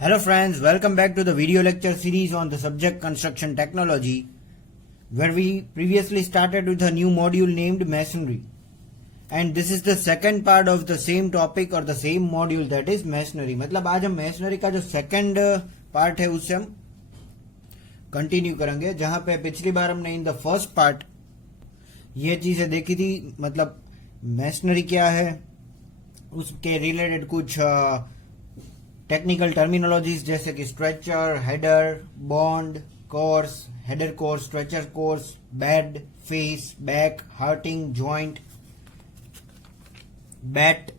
Hello friends, welcome back to the video lecture series on the subject construction technology, where we previously started with a new module named masonry. And this is the second part of the same topic or the same module, that is masonry. मतलब आज हम masonry का जो second part है उससे हम continue करेंगे, जहां पे पिछली बार हमने इन द फर्स्ट पार्ट ये चीजें देखी थी, मतलब masonry क्या है, उसके रिलेटेड कुछ टेक्निकल टर्मिनोलॉजीज जैसे कि stretcher, header, bond, course, header course, stretcher course, bed, face, back, hearting, joint, bat,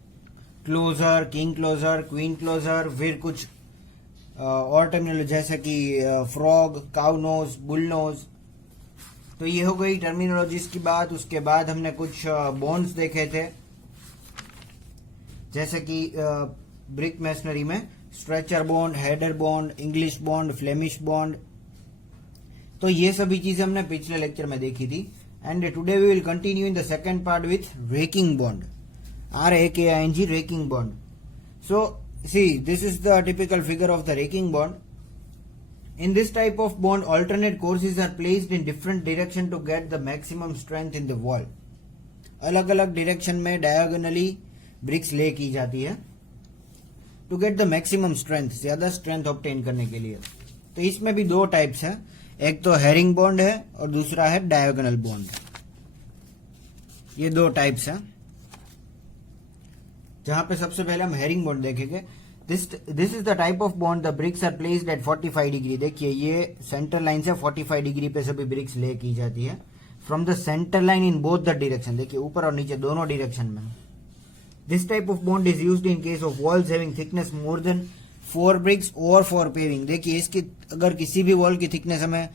closure, king closure, queen closure, फिर कुछ और टर्मिनोलॉजी जैसे कि frog, cow nose, bull nose. तो ये हो गई टर्मिनोलॉजीज की बात। उसके बाद हमने कुछ बॉन्ड्स देखे थे, जैसे कि ब्रिक मैसनरी में stretcher bond, header bond, English bond, Flemish bond. तो ये सभी चीजें हमने पिछले लेक्चर में देखी थी। And today we will continue in the second part with raking bond, RAKING, raking bond. So see, this is the typical figure of the raking bond. In this type of bond, alternate courses are placed in different direction to get the maximum strength in the wall. अलग अलग direction में diagonally BRICS ले की जाती है to get the maximum strength, ज्यादा strength obtain करने के लिए। तो इसमें भी दो टाइप्स है, एक तो हेरिंग बॉन्ड है और दूसरा है डायगोनल बॉन्ड। ये दो टाइप्स है, जहां पे सबसे पहले हम हेरिंग बॉन्ड देखेंगे। This is the type of bond, the bricks are placed at 45 degree. देखिए ये सेंटर लाइन से 45 डिग्री पे सभी ब्रिक्स ले की जाती है from the centre line in both the direction. देखिए ऊपर और नीचे दोनों डायरेक्शन में। This type of bond is used in case of walls having thickness more than 4 bricks or for paving. देखिए इसकी अगर किसी भी वॉल की थिकनेस हमें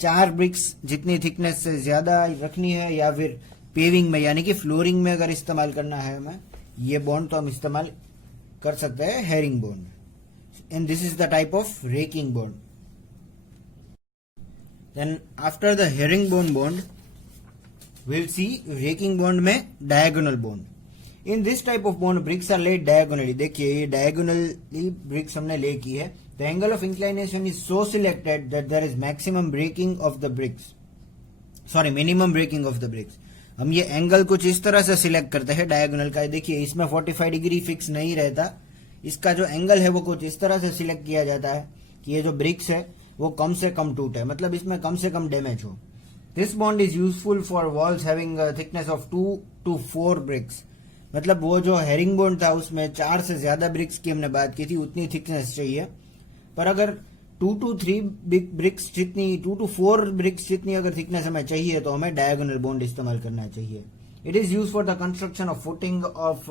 4 ब्रिक्स जितनी थिकनेस से ज्यादा रखनी है, या फिर पेविंग में यानी कि फ्लोरिंग में अगर इस्तेमाल करना है हमें ये बॉन्ड, तो हम इस्तेमाल कर सकते हैं herring bond. And this is the type of raking bond. Then after the herring bond we'll see raking bond में diagonal bond. In this type of bond bricks are laid diagonally. देखिए ये diagonally bricks हमने lay की है। The angle of inclination is so selected that there is maximum breaking of the bricks, sorry minimum breaking of the bricks. हम ये angle कुछ इस तरह से सिलेक्ट करते हैं डायगोनल का। देखिए इसमें 45 डिग्री फिक्स नहीं रहता, इसका जो एंगल है वो कुछ इस तरह से सिलेक्ट किया जाता है कि ये जो ब्रिक्स है वो कम से कम टूटे, मतलब इसमें कम से कम डैमेज हो। This bond is useful for walls having thickness of 2 to 4 bricks. मतलब वो जो हेरिंग बॉन्ड था उसमें 4 से ज्यादा ब्रिक्स की हमने बात की थी, उतनी थिकनेस चाहिए। पर अगर 2 to 3 ब्रिक्स जितनी, 2 to 4 ब्रिक्स जितनी अगर थिकनेस हमें चाहिए तो हमें डायगोनल बॉन्ड इस्तेमाल करना चाहिए। It is use for the construction of footing of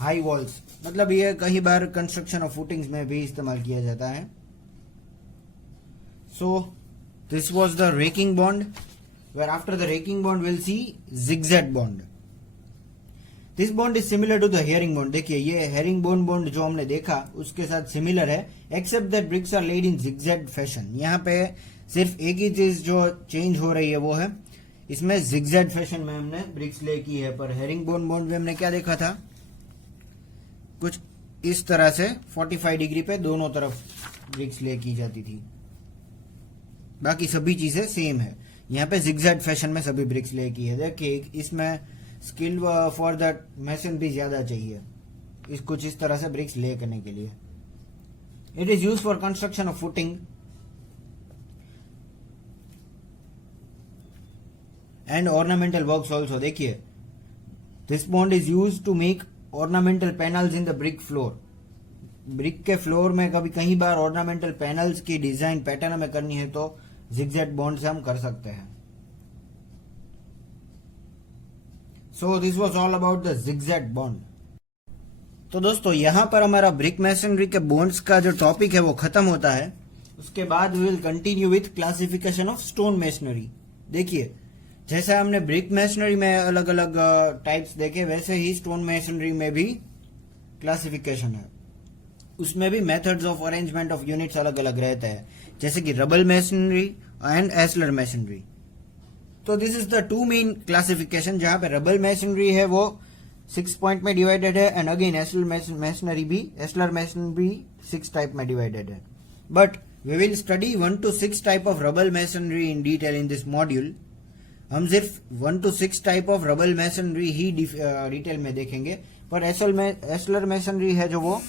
high walls. मतलब ये कई बार कंस्ट्रक्शन ऑफ फुटिंग्स में भी इस्तेमाल किया जाता है। So this was the raking bond, where after the raking bond will see zigzag bond. This bond is similar to the herring bond. देखिए ये हेरिंग बॉन्ड जो हमने देखा उसके साथ सिमिलर है, except that bricks are laid in zigzag fashion. यहाँ पे सिर्फ एक ही चीज जो चेंज हो रही है वो है इसमें जिगजैग फैशन में हमने ब्रिक्स ले की है। पर हेरिंग बॉन्ड में हमने क्या देखा था, कुछ इस तरह से 45 डिग्री पे दोनों तरफ ब्रिक्स ले की जाती थी। बाकी सभी चीजें सेम है। यहाँ पे जिगजैग फैशन में सभी ब्रिक्स ले की है। देखिए इसमें स्किल फॉर दैट मैसन भी ज्यादा चाहिए इस कुछ इस तरह से ब्रिक्स ले करने के लिए। It is use for construction of footing and ornamental works also. देखिए this bond is use to make ornamental panels in the brick floor. Brick के फ्लोर में कभी कई बार ऑर्नामेंटल पैनल्स की डिजाइन पैटर्न में करनी है तो जिगजैग बॉन्ड से हम कर सकते हैं। सो this was all about the zigzag bond. तो दोस्तों यहां पर हमारा ब्रिक मैसनरी के बॉन्ड्स का जो टॉपिक है वो खत्म होता है। उसके बाद we will continue with classification of stone masonry. देखिए जैसे हमने ब्रिक मैसनरी में अलग अलग टाइप्स देखे, वैसे ही स्टोन मैसनरी में भी क्लासिफिकेशन है। उसमें भी methods of arrangement of units अलग अलग रहते हैं, जैसे कि रबल मैसनरी एंड एस्लर मैसनरी। तो this is the 2 main classification, जहां पे रबल मैसनरी है वो 6 पॉइंट में डिवाइडेड है, एंड अगेन एस्लर मेसनरी भी 6 टाइप में डिवाइडेड है. But we will study 1 to 6 type of rubble masonry in detail in this module. हम सिर्फ 1 to 6 type of rubble masonry ही डिटेल में देखेंगे, पर एस्लर मेसनरी है जो वो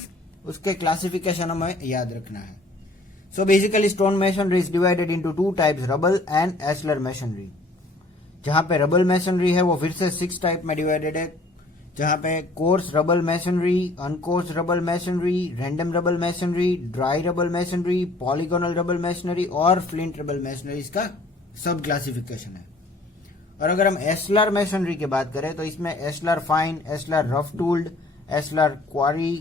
उसके क्लासिफिकेशन हमें याद रखना है. So basically stone masonry is divided into 2 types, rubble and ashlar masonry. जहां पे रबल मेसनरी है वो फिर से 6 टाइप में डिवाइडेड है, जहां पे course rubble masonry, uncourse rubble masonry, random rubble masonry, dry rubble masonry, polygonal rubble masonry और फ्लिंट रबल मेसनरी इसका सब क्लासिफिकेशन है. और अगर हम एस्लर मेसनरी की बात करें तो इसमें ashlar fine, ashlar rough tooled, ashlar quarry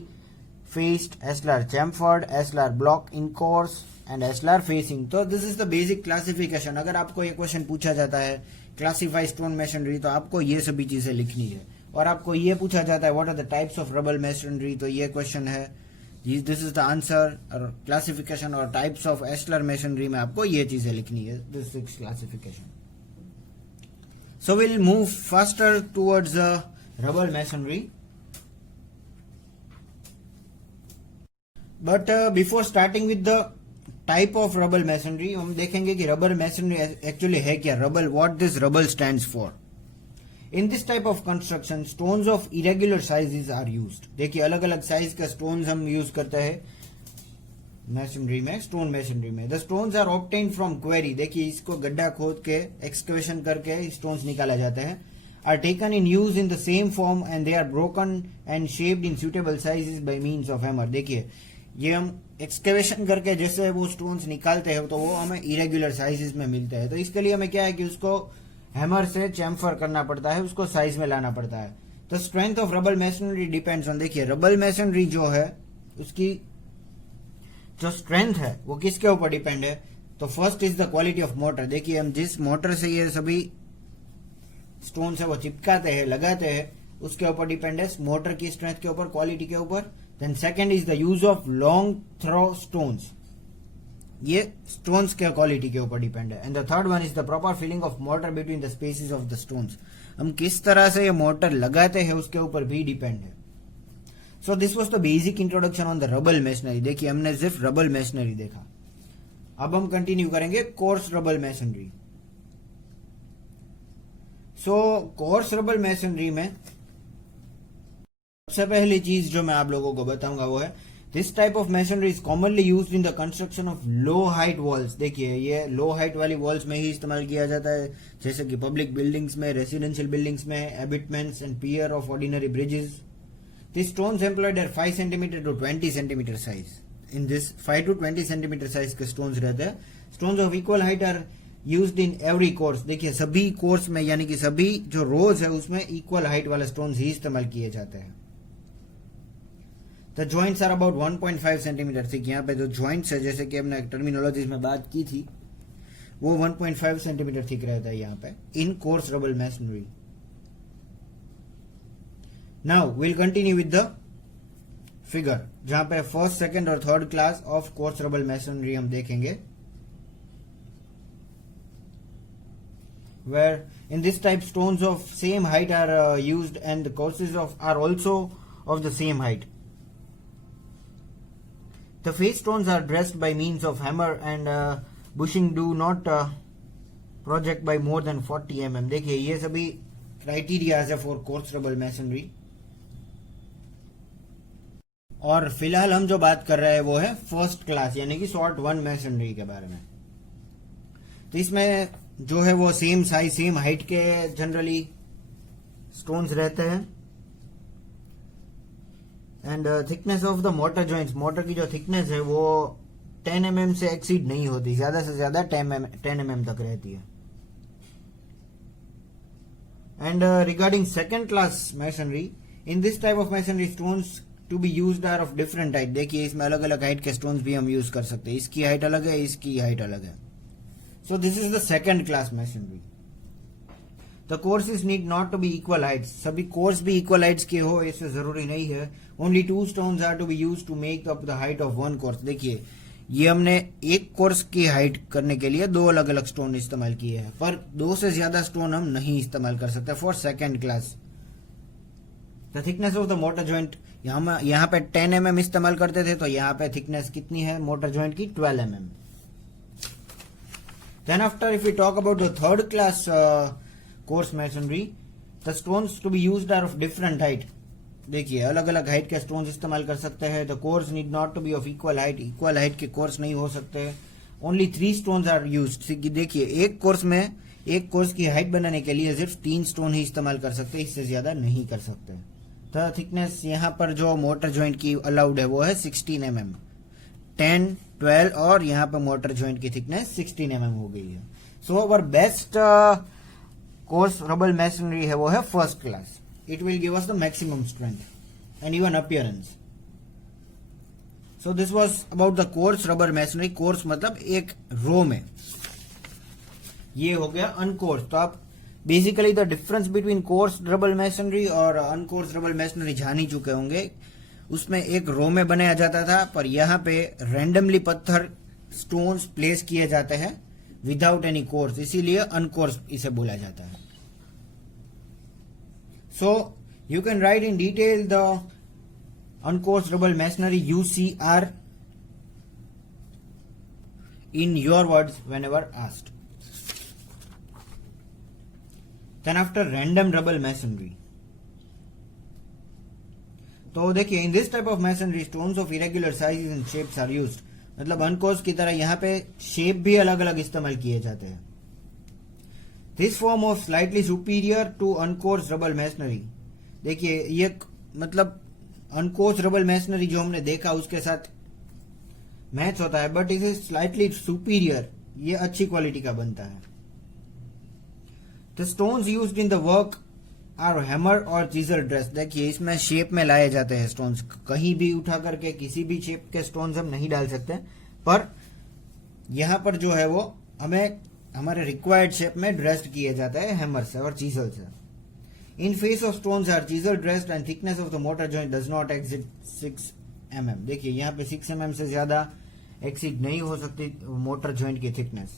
faced, ashlar chamfered, ashlar block in course and ashlar facing. तो this is the basic classification. अगर आपको ये क्वेश्चन पूछा जाता है क्लासिफाई स्टोन मेसनरी, तो आपको ये सभी चीजें लिखनी है. और आपको ये पूछा जाता है what are the types of rubble masonry, तो ये क्वेश्चन है, दिस इज द आंसर. और क्लासिफिकेशन और टाइप्स ऑफ एस्लर मेसनरी में आपको ये चीजें लिखनी है, this is classification. So we'll move faster towards rubble masonry. But before starting with the type of rubble masonry, हम देखेंगे कि rubble masonry actually है क्या. Rubble, what this rubble stands for. In this type of construction, stones of irregular sizes are used. देखिए अलग अलग size का stones हम यूज करते हैं मेसनरी में, स्टोन मेसनरी में. The stones are obtained from quarry. देखिए इसको गड्ढा खोद के एक्सकवेशन करके स्टोन्स निकाला जाते हैं. Are taken in use in the same form and they are broken and shaped in suitable sizes by means of hammer. देखिए ये हम एक्सकवेशन करके जैसे वो स्टोन्स निकालते हैं तो वो हमें इरेगुलर साइजेस में मिलते हैं. तो इसके लिए हमें क्या है कि उसको हैमर से चैम्फर करना पड़ता है, उसको साइज में लाना पड़ता है. The strength of rubble masonry depends on, देखिए रबल मेसनरी जो है उसकी जो स्ट्रेंथ है वो किसके ऊपर डिपेंड है. तो first is the quality of motor. देखिए हम जिस मोटर से ये सभी स्टोन है वो चिपकाते हैं, लगाते हैं, उसके ऊपर डिपेंड है, मोटर की स्ट्रेंथ के ऊपर, क्वालिटी के ऊपर. Then second is the use of long through stones. ये स्टोन्स के क्वालिटी के ऊपर डिपेंड है. And the third one is the proper filling of mortar between the spaces of the stones. हम किस तरह से ये मोटर लगाते हैं उसके ऊपर भी डिपेंड है. So this was the basic introduction on the rubble masonry. देखिए हमने सिर्फ रबल मेसनरी देखा. अब हम कंटिन्यू करेंगे course rubble masonry. So course rubble masonry में सबसे पहली चीज जो मैं आप लोगों को बताऊंगा वो है, this type of masonry is commonly used in the construction of low height walls. देखिए ये लो हाइट वाली वॉल्स में ही इस्तेमाल किया जाता है, जैसे कि पब्लिक बिल्डिंग्स में, रेसिडेंशियल बिल्डिंग्स में, abutments and pier of ordinary bridges. These stones employed are 5 cm to 20 cm size. In this 5 to 20 cm size के stones रहते हैं. Stones of equal height are used in every course. देखिए सभी course में यानी कि सभी जो रोज है उसमें इक्वल हाइट वाले स्टोन्स ही इस्तेमाल किए जाते हैं. The joints are about 1.5 cm thick. यहाँ पे जो joints है जैसे कि हमने टर्मिनोलॉजी में बात की थी वो 1.5 cm थिक रहता है यहाँ पे in course rubble masonry. Now we'll continue with the figure, जहां पे फर्स्ट, सेकंड और third class of course rubble masonry हम देखेंगे. Where in this type stones of same height are used and the courses are also of the same height. The face stones are dressed by means of hammer and bushing do not project by more than 40 mm. देखिए ये सभी criteria है for course rubble masonry. और फिलहाल हम जो बात कर रहे हैं वो है फर्स्ट क्लास यानी कि सॉर्ट 1 मेसनरी के बारे में. तो इसमें जो है वो सेम साइज, सेम हाइट के जनरली स्टोन्स रहते हैं. And thickness of the motor joints, motor की जो थिकनेस है वो 10 mm से एक्सीड नहीं होती, ज्यादा से ज्यादा 10 mm तक रहती है. And regarding second class masonry, in this type of masonry stones to be used are of different height. देखिए इसमें अलग अलग हाइट के स्टोन्स भी हम यूज कर सकते हैं. इसकी हाइट अलग है, इसकी हाइट अलग है. So this is the second class masonry. The courses need not to be equal heights. सभी कोर्स भी इक्वल हाइट्स के हो ऐसे जरूरी नहीं है. Only 2 stones are to be use to make up the height of 1 course. देखिए ये हमने एक कोर्स की हाइट करने के लिए 2 अलग अलग स्टोन इस्तेमाल किए हैं, पर 2 से ज्यादा स्टोन हम नहीं इस्तेमाल कर सकते for second class the thickness of the mortar joint, यहाँ पे 10 mm इस्तेमाल करते थे, तो यहाँ पे थिकनेस कितनी है मोटर जॉइंट की? 12 mm. Then after, if we talk about the third class coarse masonry, the stones to be used are of different height. देखिए अलग अलग हाइट के स्टोन्स इस्तेमाल कर सकते हैं. The course need not to be of equal height, equal height के course नहीं हो सकते. Only 3 stones are used. देखिए एक कोर्स की हाइट बनाने के लिए सिर्फ 3 स्टोन ही इस्तेमाल कर सकते हैं, इससे ज्यादा नहीं कर सकते. द थिकनेस यहाँ पर जो मोटर जॉइंट की अलाउड है वो है 16 mm. 10, 12 और यहाँ पे मोटर जॉइंट की थिकनेस 16 mm हो गई है. So our best course rubble masonry है वो है first class. It will give us the maximum strength and even appearance. So this was about the coarse rubber masonry. coarse मतलब एक रो में. ये हो गया अनकोर्स. तो आप basically the difference between course rubble masonry और अनकोर्स रबल मैसनरी जान ही चुके होंगे. उसमें एक रो में बनाया जाता था, पर यहाँ पे रैंडमली पत्थर स्टोन्स प्लेस किए जाते हैं विदाउट एनी कोर्स, इसीलिए अनकोर्स इसे बोला जाता है. So you can write in detail the uncoarse rubble masonry UCR in your words whenever asked. Then after random rubble masonry. तो देखिए in this type of masonry stones of irregular sizes and shapes are used. मतलब अनकोर्स की तरह यहाँ पे shape भी अलग अलग इस्तेमाल किए जाते हैं. This form of slightly superior to uncoarse rubble masonry. देखिए ये मतलब अनकोर्स रबल मैसनरी जो हमने देखा उसके साथ मैच होता है, बट इसे स्लाइटली सुपीरियर, ये अच्छी क्वालिटी का बनता है. The stones used in the work are hammer और चीजल ड्रेस. देखिए इसमें शेप में लाए जाते हैं स्टोन्स. कहीं भी उठा करके किसी भी शेप के स्टोन्स हम नहीं डाल सकते, पर यहाँ पर जो है वो हमें हमारे रिक्वायर्ड शेप में ड्रेस्ड किए जाते हैं हैमर से और चीजल से. In face of stones are chisel dressed and thickness of the mortar joint does not exceed 6 mm. देखिए यहाँ पे 6 mm से ज्यादा एक्सीड नहीं हो सकती मोटर जॉइंट की थिकनेस.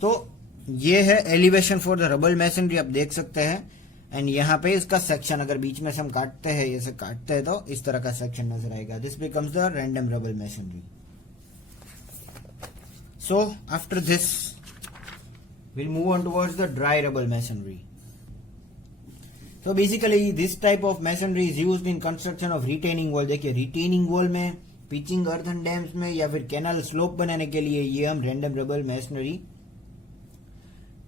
तो ये है elevation for the rubble masonry, आप देख सकते हैं. एंड यहाँ पे इसका सेक्शन अगर बीच में से हम काटते हैं, ऐसे काटते हैं तो इस तरह का सेक्शन नजर आएगा. This becomes the random rubble masonry. So after this we'll move on towards the dry rubble masonry. So basically this type of masonry is used in construction of retaining wall. देखिए retaining wall में, pitching earthen dams में या फिर canal slope बनाने के लिए ये हम रैंडम रबल मैसनरी,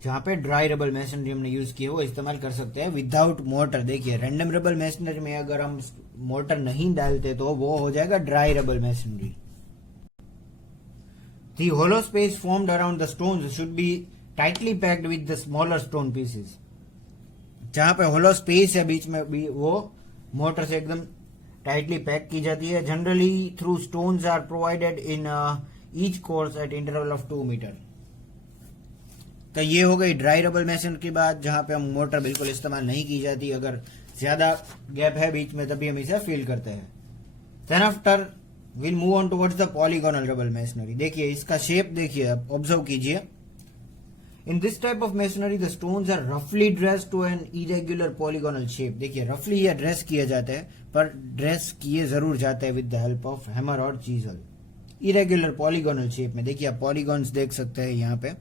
जहां पे ड्राई रबल मैसनरी हमने यूज किया वो इस्तेमाल कर सकते हैं विदाउट मोटर. देखिए रैंडम रबल मैसनरी में अगर हम मोटर नहीं डालते तो वो हो जाएगा dry rubble masonry. The hollow space formed around the stones should be tightly packed with the smaller stone pieces. जहां पे होलो स्पेस है बीच में भी वो मोटर से एकदम टाइटली पैक की जाती है. Generally through stones are provided in each course at interval of 2 metre. तो ये हो गई ड्राई रबल मैसन की बात, जहां पे हम मोटर बिल्कुल इस्तेमाल नहीं की जाती. अगर ज्यादा गैप है बीच में तभी हम इसे फील करते हैं. Then after we'll move on towards the polygonal rubble masonry. देखिए इसका शेप देखिए, आप ऑब्जर्व कीजिए. In this type of masonry the stones are roughly dressed to an irregular polygonal shape. देखिए रफली ये ड्रेस किए जाते हैं, पर ड्रेस किए जरूर जाते हैं with the help of hammer और चीजल. इरेग्युलर पॉलीगोनल शेप में. देखिए आप पॉलीगॉन्स देख सकते हैं यहाँ पे.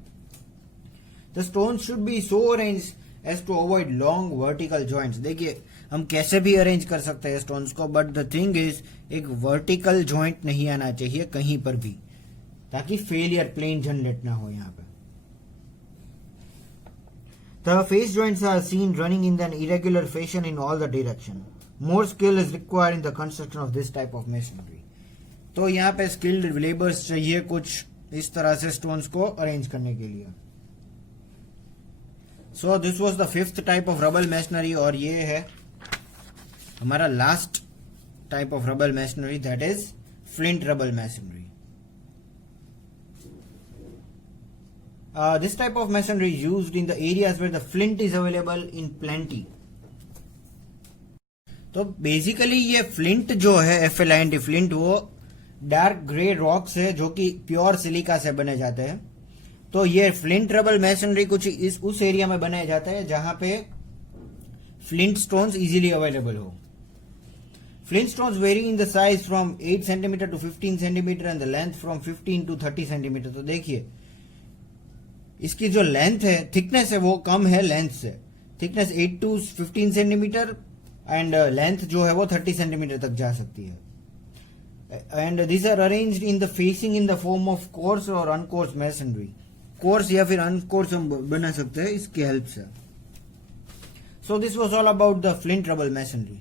The stones should be so arranged as to avoid long vertical joints. देखिए हम कैसे भी अरेंज कर सकते हैं स्टोन्स को, बट द थिंग इज एक वर्टिकल जॉइंट नहीं आना चाहिए कहीं पर भी, ताकि फेलियर प्लेन जनरेट ना हो. यहाँ पे the face joints are seen running in an irregular fashion in all the direction. More skill is required in the construction of this type of masonry. तो यहाँ पे स्किल्ड लेबर्स चाहिए कुछ इस तरह से स्टोन्स को अरेंज करने के लिए. So this was the 5th type of rubble masonry, और ये है हमारा last type of rubble masonry, that is flint rubble masonry. This type of masonry is used in the areas where the flint is available in plenty. तो basically ये flint जो है FLINT flint, वो dark grey rocks है जो कि pure silica से बने जाते हैं. तो ये फ्लिंट रबल मैसनरी कुछ उस एरिया में बनाया जाता है जहां पे फ्लिंट स्टोन्स इजीली अवेलेबल हो. Flint stones vary in the size from 8 centimetre to 15 centimetre and the length from 15 to 30 centimetre. तो देखिए इसकी जो लेंथ है, थिकनेस है, वो कम है लेंथ से. Thickness 8 to 15 centimetre and length जो है वो 30 सेंटीमीटर तक जा सकती है. And these are arranged in the facing in the form of coarse और uncoarse masonry. कोर्स या फिर अनकोर्स हम बना सकते हैं इसकी हेल्प से. So this was all about the flint rubble masonry.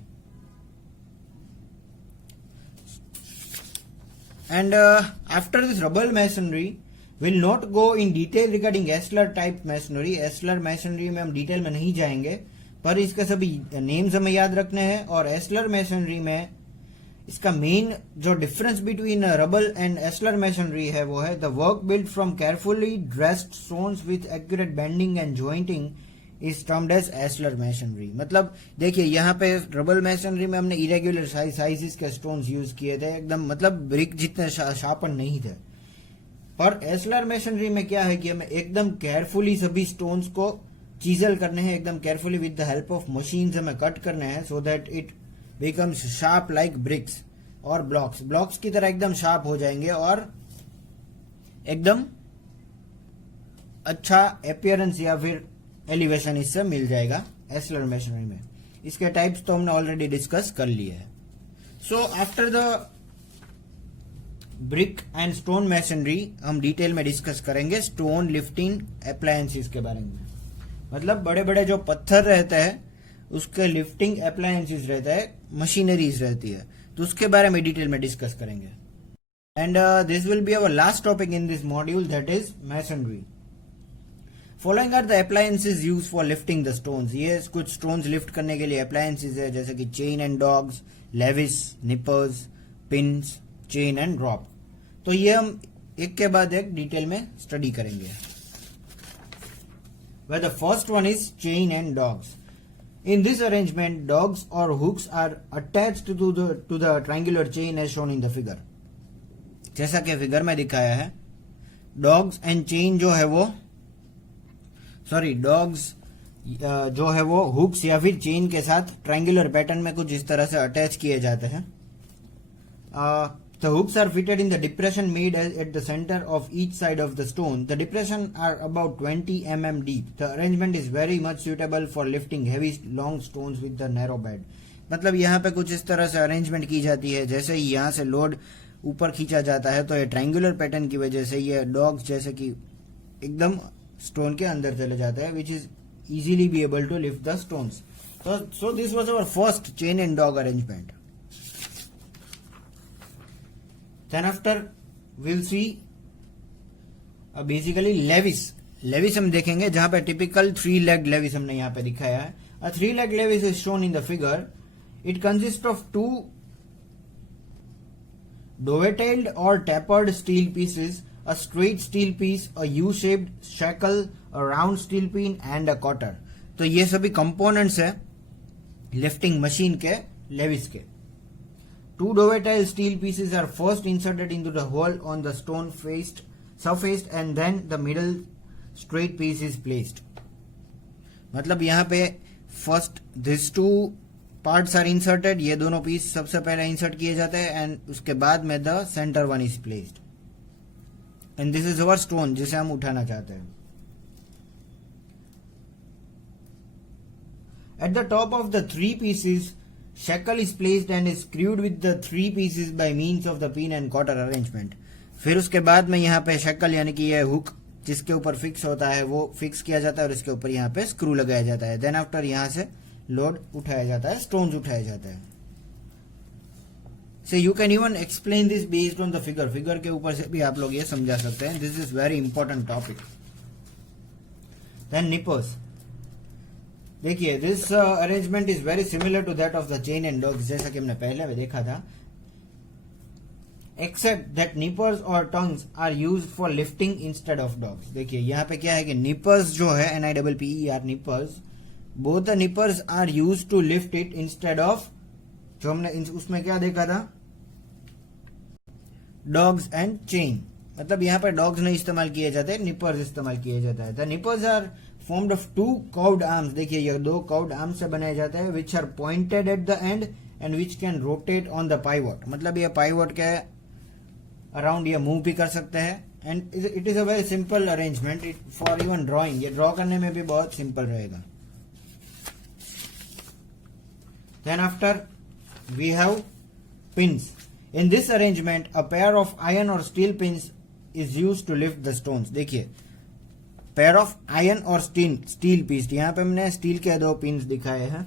And after this rubble masonry, we'll not go in detail regarding Esler type masonry. Esler masonry में हम डिटेल में नहीं जाएंगे, पर इसके सभी नेम्स हमें याद रखने हैं. और एस्लर masonry में इसका मेन जो difference between rubble and ashlar masonry है वो है the work build from carefully dressed stones with accurate bending and jointing is termed as ashlar masonry. मतलब देखिए यहाँ पे रबल मेसनरी में हमने इरेग्युलर साइजेस के स्टोन्स यूज किए थे, एकदम मतलब ब्रिक जितने शार्पन नहीं थे. पर एस्लर मेसनरी में क्या है कि हमें एकदम केयरफुली सभी स्टोन्स को चीजल करने हैं, एकदम carefully with the help of machines हमें कट करने हैं so that it becomes sharp like bricks और ब्लॉक्स की तरह एकदम शार्प हो जाएंगे और एकदम अच्छा अपियरेंस या फिर एलिवेशन इससे मिल जाएगा एस्लर मेसनरी में. इसके टाइप्स तो हमने ऑलरेडी डिस्कस कर लिए हैं. So after the brick and stone masonry हम डिटेल में डिस्कस करेंगे स्टोन लिफ्टिंग अप्लायंसेस के बारे में. मतलब बड़े बड़े जो पत्थर रहते हैं उसके लिफ्टिंग अप्लायंसेस रहता है, मशीनरीज रहती है, तो उसके बारे में डिटेल में डिस्कस करेंगे. And this will be our last topic in this module, that is masonry. Following are the appliances used for lifting the stones. ये कुछ स्टोन्स लिफ्ट करने के लिए अप्लायंसेस है, जैसे कि chain and dogs, lewis, nippers, pins, chain and drop. तो ये हम एक के बाद एक डिटेल में स्टडी करेंगे. Where the first one is chain and dogs. In this arrangement, dogs or hooks are attached to the triangular chain as shown in the figure. जैसा कि फिगर में दिखाया है, डॉग्स एंड चेन जो है वो डॉग्स जो है वो हुक्स या फिर चेन के साथ ट्रायंगुलर पैटर्न में कुछ इस तरह से अटैच किए जाते हैं. The hooks are fitted in the depression made at the center of each side of the stone. The depression are about 20 mm deep. The arrangement is very much suitable for lifting heavy long stones with the narrow bed. मतलब यहाँ पे कुछ इस तरह से arrangement की जाती है, जैसे ही यहाँ से लोड ऊपर खींचा जाता है तो ये ट्रायंगुलर पैटर्न की वजह से ये डॉग्स जैसे कि एकदम स्टोन के अंदर चले जाते हैं, which is easily be able to lift the stones. So this was our first chain and dog arrangement. Then after we'll see basically lewis हम देखेंगे, जहां पे टिपिकल 3-legged लेविस हमने यहाँ पे दिखाया है. A 3-legged lewis is shown in the figure. It consists of 2 dovetailed or tapered steel pieces, a straight steel piece, a U-shaped shackle, a round steel pin and a cotter. तो ये सभी components है lifting machine के Levi's के. 2 dovetail steel pieces are first inserted into the hole on the stone surface and then the middle straight piece is placed. मतलब यहाँ पे first these 2 parts are inserted, ये दोनों पीस सबसे पहले इंसर्ट किए जाते हैं एंड उसके बाद में the center one is placed. And this is our stone जिसे हम उठाना चाहते हैं. At the top of the 3 pieces, shackle is placed and is screwed with the 3 pieces by means of the pin and cotter arrangement. फिर उसके बाद में यहाँ पे शक्ल यानी कि ये हुक जिसके ऊपर फिक्स होता है वो फिक्स किया जाता है और इसके ऊपर यहाँ पे स्क्रू लगाया जाता है. देन आफ्टर यहाँ से लोड उठाया जाता है, स्टोन्स उठाया जाता है. So you can even explain this based on the figure. Figure के ऊपर से भी आप लोग ये समझा सकते हैं. This is very important topic. Then nippers. देखिए this arrangement is very similar to that of the chain and dogs, जैसा कि हमने पहले में देखा था, एक्सेप्ट दैट निपर्स और tongs are used for lifting instead of dogs. देखिए यहाँ पे क्या है कि निपर्स जो है NIPPER nippers, both the nippers are used to lift it instead of, जो हमने उसमें क्या देखा था, डॉग्स एंड चेन. मतलब यहाँ पे डॉग्स नहीं इस्तेमाल किए जाते, निपर्स इस्तेमाल किए जाता है. The nippers are formed of two curved arms. देखिए ये दो curved arms से बनाए जाते हैं, which are pointed at the end and which can rotate on the pivot. मतलब ये pivot के अराउंड ये मूव भी कर सकते हैं. And it is a very simple arrangement for even drawing. ये ड्रॉ करने में भी बहुत सिंपल रहेगा. Then after we have pins. In this arrangement a pair of iron और steel pins is use to lift the stones. देखिए pair of iron और steel piece. यहाँ पे हमने स्टील के दो पिन्स दिखाए हैं.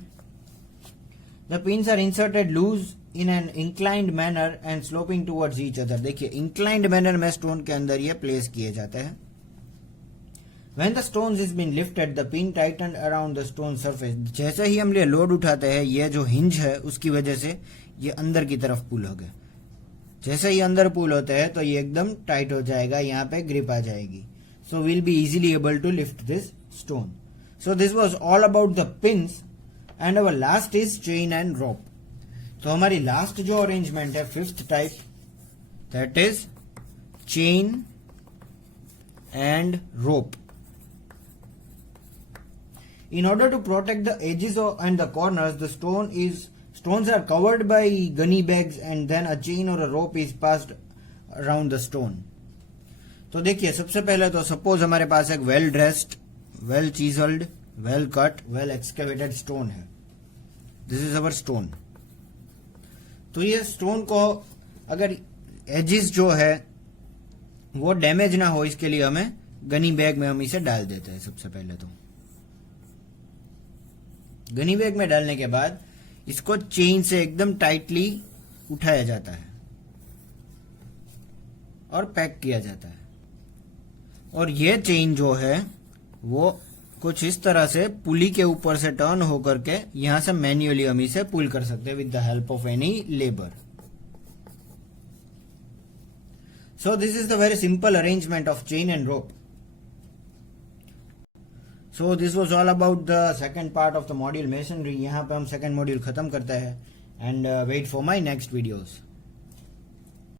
The pins are inserted loose in an inclined manner and sloping towards each other. देखिए इंक्लाइंड मैनर में स्टोन के अंदर ये प्लेस किए जाते हैं. When the stones is been lifted, the pin tightened around the stone surface. जैसे ही हम ये लोड उठाते हैं, ये जो हिंज है उसकी वजह से ये अंदर की तरफ पुल हो गया. जैसे ही अंदर पुल होते हैं तो ये एकदम टाइट हो जाएगा, यहाँ पे ग्रिप आ जाएगी. So we'll be easily able to lift this stone. So this was all about the pins, and our last is chain and rope. तो हमारी लास्ट जो अरेंजमेंट है, fifth type, that is chain and rope. In order to protect the edges and the corners, the stones are covered by gunny bags and then a chain or a rope is passed around the stone. तो देखिए सबसे पहले तो suppose हमारे पास एक well dressed, well chiselled, well cut, well excavated stone है. This is our stone. तो ये स्टोन को अगर एजिस जो है वो डैमेज ना हो, इसके लिए हमें गनी बैग में हम इसे डाल देते हैं. सबसे पहले तो गनी बैग में डालने के बाद इसको चेन से एकदम टाइटली उठाया जाता है और पैक किया जाता है. और ये चेन जो है वो कुछ इस तरह से पुली के ऊपर से टर्न होकर के यहां से मैन्युअली हम इसे पुल कर सकते हैं with the help of any labour. So this is the very simple arrangement of chain and rope. So this was all about the second part of the module masonry. यहाँ पे हम सेकेंड मॉड्यूल खत्म करते हैं. And wait for my next videos.